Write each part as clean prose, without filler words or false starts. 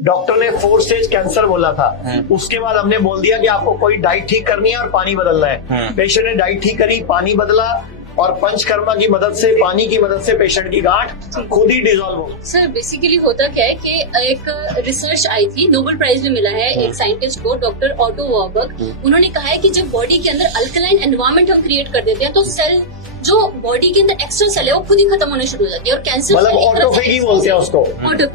Doctor ने 4 stage cancer बोला था। उसके बाद हमने बोल दिया कि आपको कोई डाइट ठीक करनी है और पानी बदलना है। पेशेंट ने डाइट ठीक करी, पानी बदला और पंचकर्मा की मदद से, पानी की मदद से पेशेंट की गांठ खुद ही डिसॉल्व हो। सर बेसिकली होता क्या है कि एक रिसर्च आई थी, नोबेल प्राइज भी मिला है एक साइंटिस्ट को, डॉक्टर ऑटो वॉर्बर्ग। उन्होंने कहा है कि जब बॉडी के अंदर अल्कलाइन एनवायरनमेंट हम क्रिएट कर देते हैं तो सेल, जो बॉडी के अंदर एक्स्ट्रा सेल है, वो खुद ही खत्म होने शुरू हो जाती है। और कैंसर मतलब ऑटोफेगी बोलते हैं उसको,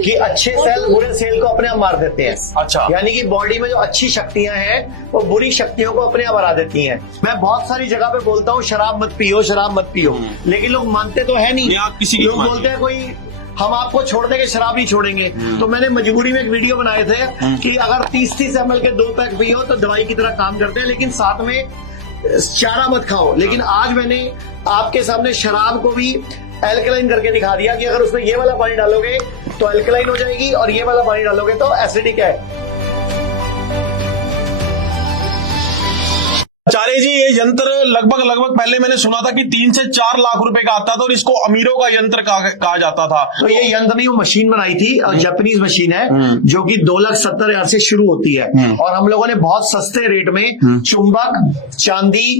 कि अच्छे सेल बुरे सेल को अपने आप मार देते हैं। अच्छा, यानी कि बॉडी में जो अच्छी शक्तियां हैं वो बुरी शक्तियों को अपने आप हरा देती हैं। मैं बहुत सारी जगह पे बोलता हूँ शराब मत पियो, शराब मत पियो, लेकिन लोग मानते तो है नहीं। किसी लोग बोलते हैं कोई हम आपको छोड़ देंगे, शराब ही छोड़ेंगे। तो मैंने मजबूरी में एक वीडियो बनाए थे कि अगर 30-30 ml के 2 पैक पियो तो दवाई की तरह काम करते हैं, लेकिन साथ में चारा मत खाओ। लेकिन आज मैंने आपके सामने शराब को भी एल्कलाइन करके दिखा दिया कि अगर उसमें ये वाला पानी डालोगे तो एल्कलाइन हो जाएगी और ये वाला पानी डालोगे तो एसिडिक है। आचार्य जी, ये यंत्र लगभग पहले मैंने सुना था कि 3 से 4 लाख रुपए का आता था और इसको अमीरों का यंत्र कहा जाता था। तो ये यंत्र नहीं, वो मशीन बनाई थी और जापानीज मशीन है जो कि 2,70,000 से शुरू होती है। और हम लोगों ने बहुत सस्ते रेट में चुंबक, चांदी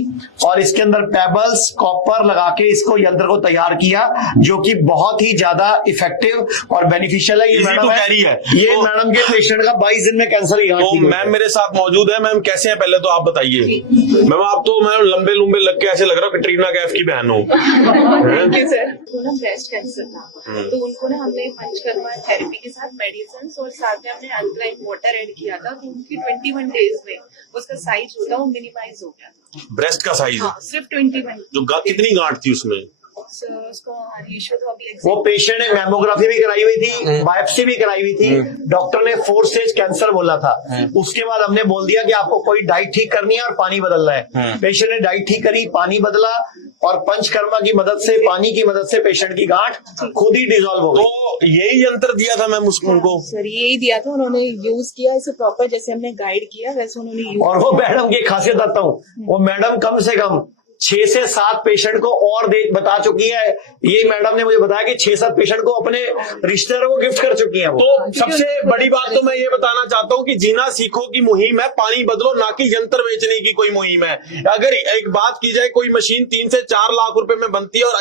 और इसके अंदर पेबल्स, कॉपर लगा के इसको यंत्र को तैयार किया, जो कि बहुत ही ज्यादा इफेक्टिव और बेनिफिशियल है। ये मैडम ये मैडम के पेशेंट का 22 दिन में कैंसर ही। तो मैम मेरे साथ मौजूद है। मैम कैसे हैं, पहले तो आप बताइए। मैम आप तो मैम लंबे लग के ऐसे लग रहा हो कटरीना कैफ की बहन हो। उनको ब्रेस्ट कैंसर था, तो उनको ना हमने पंचकर्मा थेरेपी के साथ मेडिसिन और साथ में हमने अल्कलाइन वाटर ऐड किया था, तो उनकी 21 डेज में उसका साइज होता वो मिनिमाइज हो गया था। ब्रेस्ट का साइज? हाँ, सिर्फ 21। जो कितनी गांठ थी उसमें? वो पेशेंट ने मेमोग्राफी भी कराई हुई थी, बायोप्सी भी कराई हुई थी। डॉक्टर ने 4 स्टेज कैंसर बोला था। उसके बाद हमने बोल दिया कि आपको कोई डाइट ठीक करनी है और पानी बदलना है। पेशेंट ने डाइट ठीक करी, पानी बदला और पंचकर्मा की मदद से, पानी की मदद से पेशेंट की गांठ खुद ही डिसॉल्व हो गई। तो यही यंत्र दिया था मैम उनको? सर यही दिया था, उन्होंने यूज किया इसे प्रॉपर, जैसे हमने गाइड किया वैसे उन्होंने यूज। और वो मैडम की खासियत आता हूँ, वो मैडम कम से कम 6 से 7 पेशेंट को और बता चुकी है। ये मैडम ने मुझे बताया कि 6-7 पेशेंट को अपने रिश्तेदारों को गिफ्ट कर चुकी है वो। तो सबसे बड़ी बात तो मैं ये बताना चाहता हूँ कि जीना सीखो की मुहिम है, पानी बदलो, ना कि यंत्र बेचने की कोई मुहिम है। अगर एक बात की जाए, कोई मशीन 3 से 4 लाख रुपए में बनती है और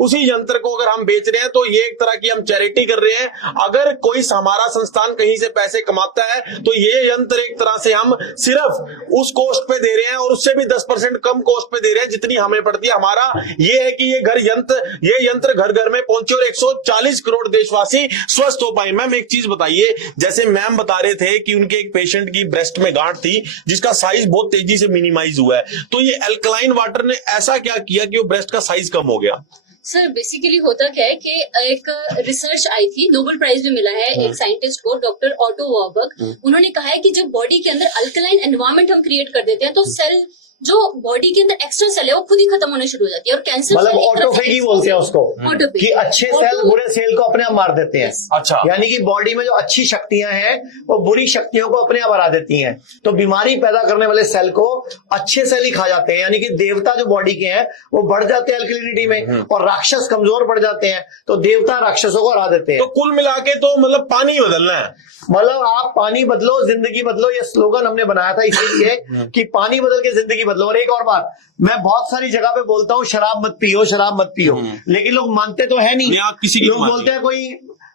उसी यंत्र को अगर हम बेच रहे हैं तो ये एक तरह की हम चैरिटी कर रहे हैं। अगर कोई हमारा संस्थान कहीं से पैसे कमाता है तो ये यंत्र एक तरह से हम सिर्फ उस कॉस्ट पे दे रहे हैं और उससे भी 10% कम कॉस्ट पे दे रहे हैं जितनी हमें पड़ती है। हमारा ये है कि ये यंत्र घर घर में पहुंचे और 140 करोड़ देशवासी स्वस्थ हो पाए। मैम एक चीज बताइए, जैसे मैम बता रहे थे कि उनके एक पेशेंट की ब्रेस्ट में गांठ थी जिसका साइज बहुत तेजी से मिनिमाइज हुआ है, तो ये अल्कलाइन वाटर ने ऐसा क्या किया कि वो ब्रेस्ट का साइज कम हो गया? सर बेसिकली होता क्या है कि एक रिसर्च आई थी, नोबेल प्राइज भी मिला है एक साइंटिस्ट को, डॉक्टर ऑटो वॉर्बर्ग। उन्होंने कहा है कि जब बॉडी के अंदर अल्कलाइन एनवायरनमेंट हम क्रिएट कर देते हैं तो सेल, जो बॉडी के अंदर एक्स्ट्रा सेल है, वो खुद ही खत्म होने शुरू हो जाती है। और कैंसर मतलब ऑटोफेगी बोलते हैं उसको, कि अच्छे सेल बुरे सेल को अपने आप मार देते हैं। अच्छा, यानी कि बॉडी में जो अच्छी शक्तियां हैं वो बुरी शक्तियों को अपने आप हरा देती हैं। तो बीमारी पैदा करने वाले सेल को अच्छे सेल ही खा जाते हैं। यानी कि देवता जो बॉडी के हैं वो बढ़ जाते हैं अल्कलिनिटी में और राक्षस कमजोर पड़ जाते हैं, तो देवता राक्षसों को हरा देते हैं। तो कुल मिला के तो मतलब पानी बदलना है। मतलब आप पानी बदलो जिंदगी बदलो, ये स्लोगन हमने बनाया था इसीलिए कि पानी बदल के जिंदगी बदलो। और एक और बात, मैं बहुत सारी जगह पे बोलता हूँ शराब मत पियो, शराब मत पियो, लेकिन लोग मानते तो है नहीं। लोग बोलते हैं कोई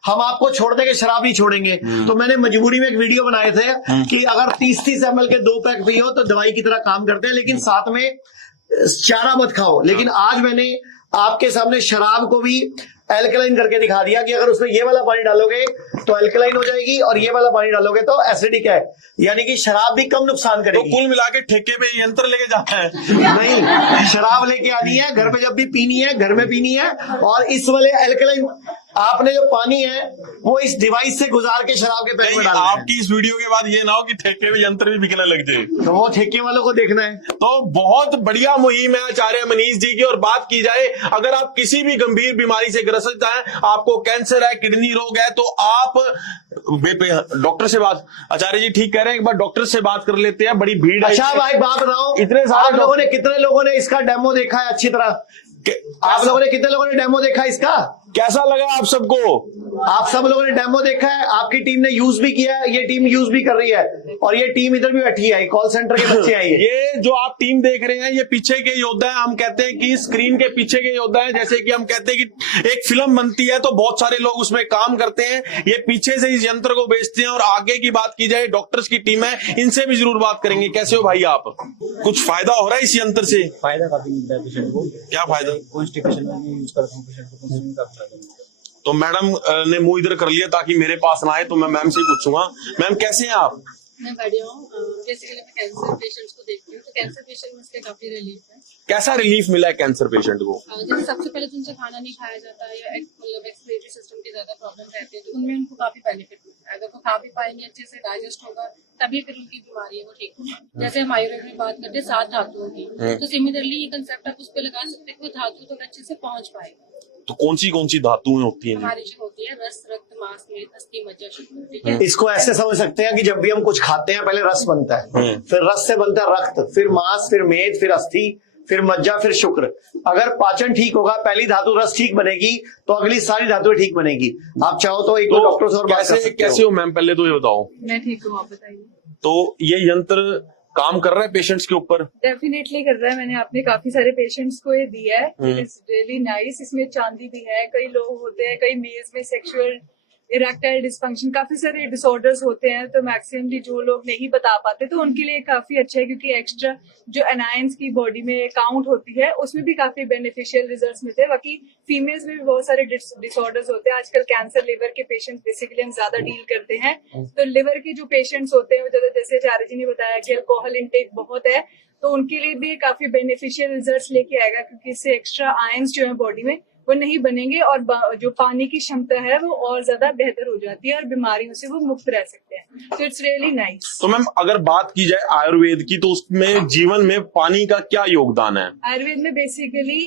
हम आपको छोड़ देंगे, शराब ही छोड़ेंगे। तो मैंने मजबूरी में एक वीडियो बनाए थे कि अगर 30-30 ml के 2 पैक पियो तो दवाई की तरह काम करते हैं, लेकिन साथ में चारा मत खाओ। लेकिन आज मैंने आपके सामने शराब को भी एल्कलाइन करके दिखा दिया कि अगर उसमें ये वाला पानी डालोगे तो एल्कलाइन हो जाएगी और ये वाला पानी डालोगे तो एसिडिक है। यानी कि शराब भी कम नुकसान करेगी। तो कुल मिला के ठेके पे यंत्र लेके जाना है? नहीं, शराब लेके आनी है, घर पे जब भी पीनी है घर में पीनी है। और इस वाले एल्कलाइन आपने जो पानी है वो इस डिवाइस से गुजार के शराब के पैक में डालना है। आपकी इस वीडियो के बाद ये ना हो कि ठेके में यंत्र भी बिकने लग जाए, तो वो ठेके वालों को देखना है। तो बहुत बढ़िया मुहिम है आचार्य मनीष जी की। और बात की जाए, अगर आप किसी भी गंभीर बीमारी से ग्रसित हैं, आपको कैंसर है, किडनी रोग है, तो आप डॉक्टर से बात, आचार्य जी ठीक कह रहे हैं, एक बार डॉक्टर से बात कर लेते हैं, बड़ी भीड़ है। अच्छा भाई बात बताओ, इतने सारे कितने लोगों ने इसका डेमो देखा है अच्छी तरह? आप लोगों ने कितने लोगों ने डेमो देखा इसका? कैसा लगा आप सबको? आप सब लोगों ने डेमो देखा है, आपकी टीम ने यूज भी किया है, ये टीम यूज भी कर रही है, और ये टीम इधर भी बैठी है, कॉल सेंटर के बच्चे हैं ये जो आप टीम देख रहे हैं, ये पीछे के योद्धा हैं। हम कहते हैं कि स्क्रीन के पीछे के योद्धा हैं। जैसे कि हम कहते हैं कि एक फिल्म बनती है तो बहुत सारे लोग उसमें काम करते हैं, ये पीछे से इस यंत्र को बेचते हैं। और आगे की बात की जाए, डॉक्टर्स की टीम है, इनसे भी जरूर बात करेंगे। कैसे हो भाई आप? कुछ फायदा हो रहा है इस यंत्र से? फायदा काफी मिलता है पेशेंट को। क्या फायदा? कॉन्स्टिपेशन में मैं यूज करता हूँ पेशेंट को, तो काफी फायदा मिलता है। तो मैडम ने मुंह इधर कर लिया ताकि मेरे पास ना आए, तो मैं मैम से ही पूछूंगा। मैम कैसे हैं आप? मैं बढ़िया हूँ। बेसिकली मैं कैंसर पेशेंट्स को देखती हूँ, तो कैंसर पेशेंट में इसके काफी रिलीफ है। कैसा रिलीफ मिला है कैंसर पेशेंट को? जैसे सबसे पहले तो उनसे खाना नहीं खाया जाता है, या मतलब एक्सक्रीटरी सिस्टम की ज्यादा प्रॉब्लम रहती है, तो उनमें उनको काफी बेनिफिट मिलता है। अगर वो खा भी पाएंगे, अच्छे से डाइजेस्ट होगा, तभी फिर उनकी बीमारी है वो ठीक होगी। जैसे हम आयुर्वेद में बात करते हैं 7 धातुओं की, तो सिमिलरली ये कंसेप्ट आप उस पर लगा सकते हैं कि वो धातु तो अच्छे से पहुंच पाएगा। तो कौन सी धातुएं होती हैं? हमारी जो होती है रस, रक्त, मांस, मेद, अस्थि, मज्जा, शुक्र, ठीक है। इसको ऐसे समझ सकते हैं कि जब भी हम कुछ खाते हैं, पहले रस बनता है, फिर रस से बनता है रक्त, फिर मांस, फिर मेद, फिर अस्थि, फिर मज्जा, फिर शुक्र। अगर पाचन ठीक होगा, पहली धातु रस ठीक बनेगी, तो अगली सारी धातुएं ठीक बनेगी। आप चाहो तो एक दो डॉक्टर से और बात कर सकते हो। कैसे हो मैम? पहले तो ये बताओ। मैं ठीक हूँ, आप बताइए। तो ये यंत्र काम कर रहा है पेशेंट्स के ऊपर? डेफिनेटली कर रहा है। मैंने अपने काफी सारे पेशेंट्स को ये दिया है। It's really nice. इसमें चांदी भी है। कई लोग होते हैं, कई मेल्स में सेक्सुअल इरेक्टाइल डिस्फंक्शन, काफी सारे डिसऑर्डर्स होते हैं, तो मैक्सिममली जो लोग नहीं बता पाते, तो उनके लिए काफी अच्छा है, क्योंकि एक्स्ट्रा जो एनायंस की बॉडी में काउंट होती है, उसमें भी काफी बेनिफिशियल रिजल्ट्स मिलते हैं। बाकी फीमेल्स में भी बहुत सारे डिसऑर्डर्स होते हैं। आजकल कैंसर, लिवर के पेशेंट्स बेसिकली हम ज्यादा डील करते हैं, तो लिवर के जो पेशेंट्स होते हैं, जैसे आचार्य जी ने बताया कि अल्कोहल इंटेक बहुत है, तो उनके लिए भी काफी बेनिफिशियल रिजल्ट्स लेके आएगा, क्योंकि इससे एक्स्ट्रा आयंस जो है बॉडी में वो नहीं बनेंगे, और जो पानी की क्षमता है वो और ज्यादा बेहतर हो जाती है, और बीमारियों से वो मुक्त रह सकते हैं। तो इट्स रियली नाइस। तो मैम अगर बात की जाए आयुर्वेद की, तो उसमें जीवन में पानी का क्या योगदान है? आयुर्वेद में बेसिकली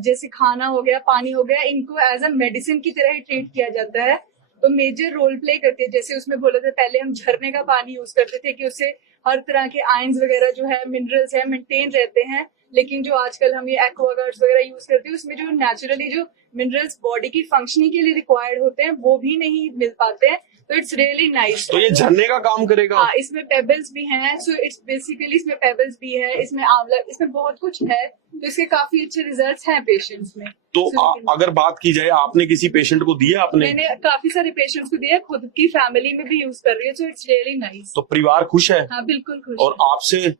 जैसे खाना हो गया, पानी हो गया, इनको एज अ मेडिसिन की तरह ही ट्रीट किया जाता है, तो मेजर रोल प्ले करती है। जैसे उसमें बोला था, पहले हम झरने का पानी यूज करते थे कि उससे हर तरह के आयंस वगैरह जो है, मिनरल्स है, मेंटेन रहते हैं, लेकिन जो आजकल हम ये एक्वागार्ड्स वगैरह यूज करते हैं, उसमें जो नेचुरली जो मिनरल्स बॉडी की फंक्शनिंग के लिए रिक्वायर्ड होते हैं, वो भी नहीं मिल पाते हैं। तो इट्स रियली नाइस। तो ये झरने का काम करेगा? हाँ, इसमें पेबल्स भी हैं, सो इट्स बेसिकली इसमें पेबल्स भी है, इसमें आंवला, इसमें बहुत कुछ है, तो इसके काफी अच्छे रिजल्ट्स हैं पेशेंट्स में। तो अगर बात की जाए, आपने किसी पेशेंट को दिया? मैंने काफी सारे पेशेंट्स को दिया, खुद की फैमिली में भी यूज कर रही है, सो इट्स रियली नाइस। तो परिवार खुश है? हाँ, बिल्कुल खुश। और आपसे?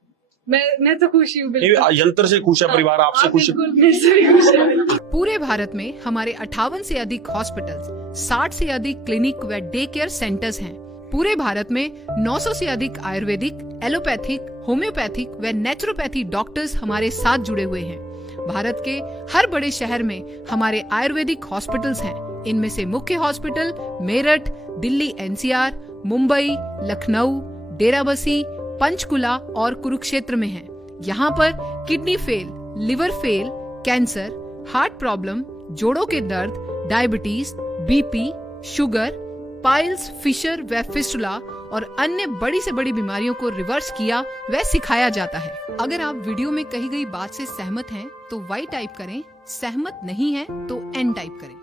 मैं तो खुश हूँ, बिल्कुल। यंत्र से खुश है परिवार, आपसे खुश है? बिल्कुल, मेरे से भी खुश है। पूरे भारत में हमारे 58 से अधिक हॉस्पिटल्स, 60 से अधिक क्लिनिक व डे केयर सेंटर्स हैं। पूरे भारत में 900 से अधिक आयुर्वेदिक, एलोपैथिक, होम्योपैथिक व नेचुरोपैथी डॉक्टर्स हमारे साथ जुड़े हुए हैं। भारत के हर बड़े शहर में हमारे आयुर्वेदिक हॉस्पिटल्स हैं। इनमें से मुख्य हॉस्पिटल मेरठ, दिल्ली NCR, मुंबई, लखनऊ, डेराबसी, पंचकुला और कुरुक्षेत्र में है। यहाँ पर kidney fail, liver fail, cancer, heart problem, जोड़ों के दर्द, diabetes, BP, sugar, piles, fissure व फिस्टुला और अन्य बड़ी से बड़ी बीमारियों को रिवर्स किया व सिखाया जाता है। अगर आप वीडियो में कही गई बात से सहमत हैं तो Y टाइप करें, सहमत नहीं है तो N टाइप करें।